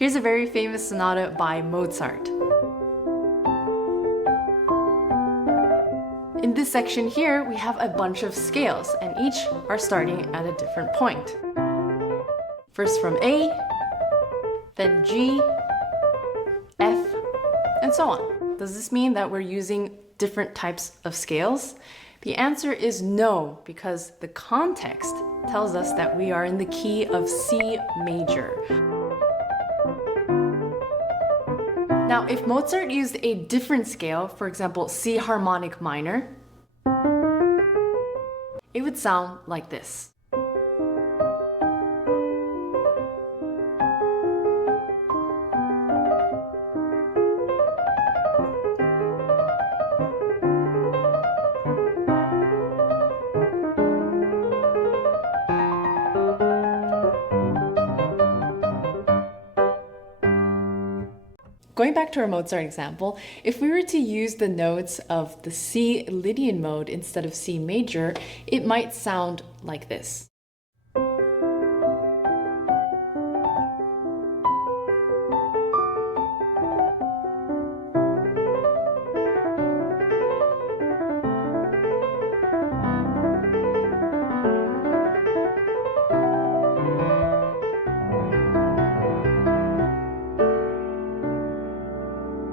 Here's a very famous sonata by Mozart. In this section here, we have a bunch of scales, and each are starting at a different point. First from A, then G, F, and so on. Does this mean that we're using different types of scales? The answer is no, because the context tells us that we are in the key of C major. Now, if Mozart used a different scale, for example, C harmonic minor, it would sound like this. Going back to our Mozart example, if we were to use the notes of the C Lydian mode instead of C major, it might sound like this.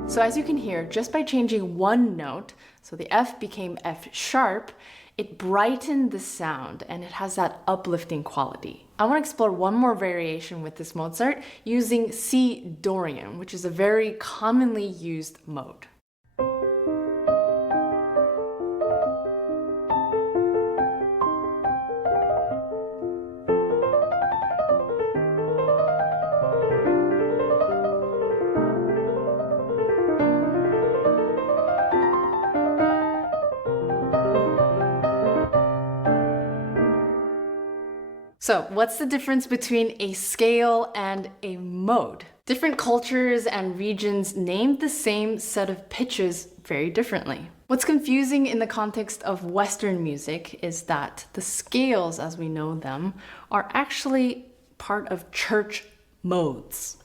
So as you can hear, just by changing one note, so the F became F sharp, it brightened the sound and it has that uplifting quality. I want to explore one more variation with this Mozart using C Dorian, which is a very commonly used mode. So what's the difference between a scale and a mode? Different cultures and regions named the same set of pitches very differently. What's confusing in the context of Western music is that the scales, as we know them, are actually part of church modes.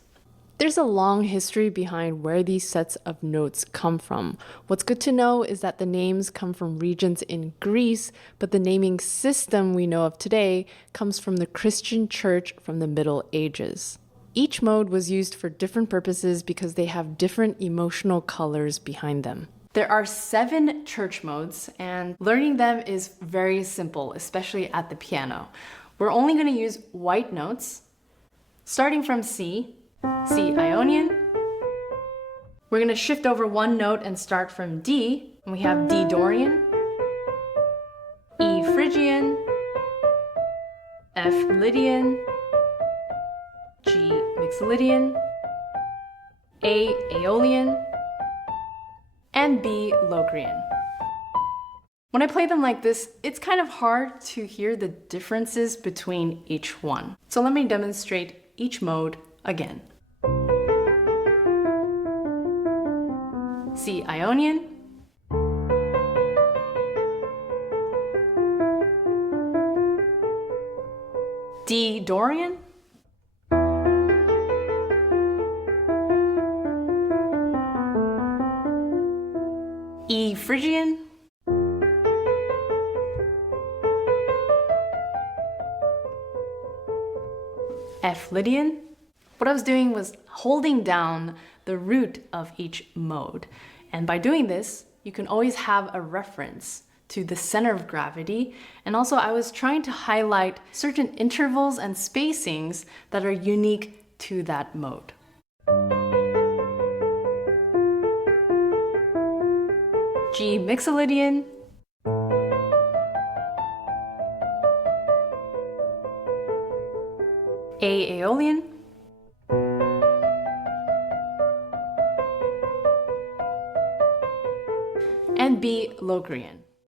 There's a long history behind where these sets of notes come from. What's good to know is that the names come from regions in Greece, but the naming system we know of today comes from the Christian church from the Middle Ages. Each mode was used for different purposes because they have different emotional colors behind them. There are 7 church modes, and learning them is very simple, especially at the piano. We're only going to use white notes, starting from C Ionian. We're going to shift over one note and start from D, and we have D Dorian, E Phrygian, F Lydian, G Mixolydian, A Aeolian, and B Locrian. When I play them like this, it's kind of hard to hear the differences between each one. So let me demonstrate each mode again. C Ionian, D Dorian, E Phrygian, F Lydian. What I was doing was holding down the root of each mode. And by doing this, you can always have a reference to the center of gravity. And also I was trying to highlight certain intervals and spacings that are unique to that mode. G Mixolydian, A Aeolian, and B Locrian.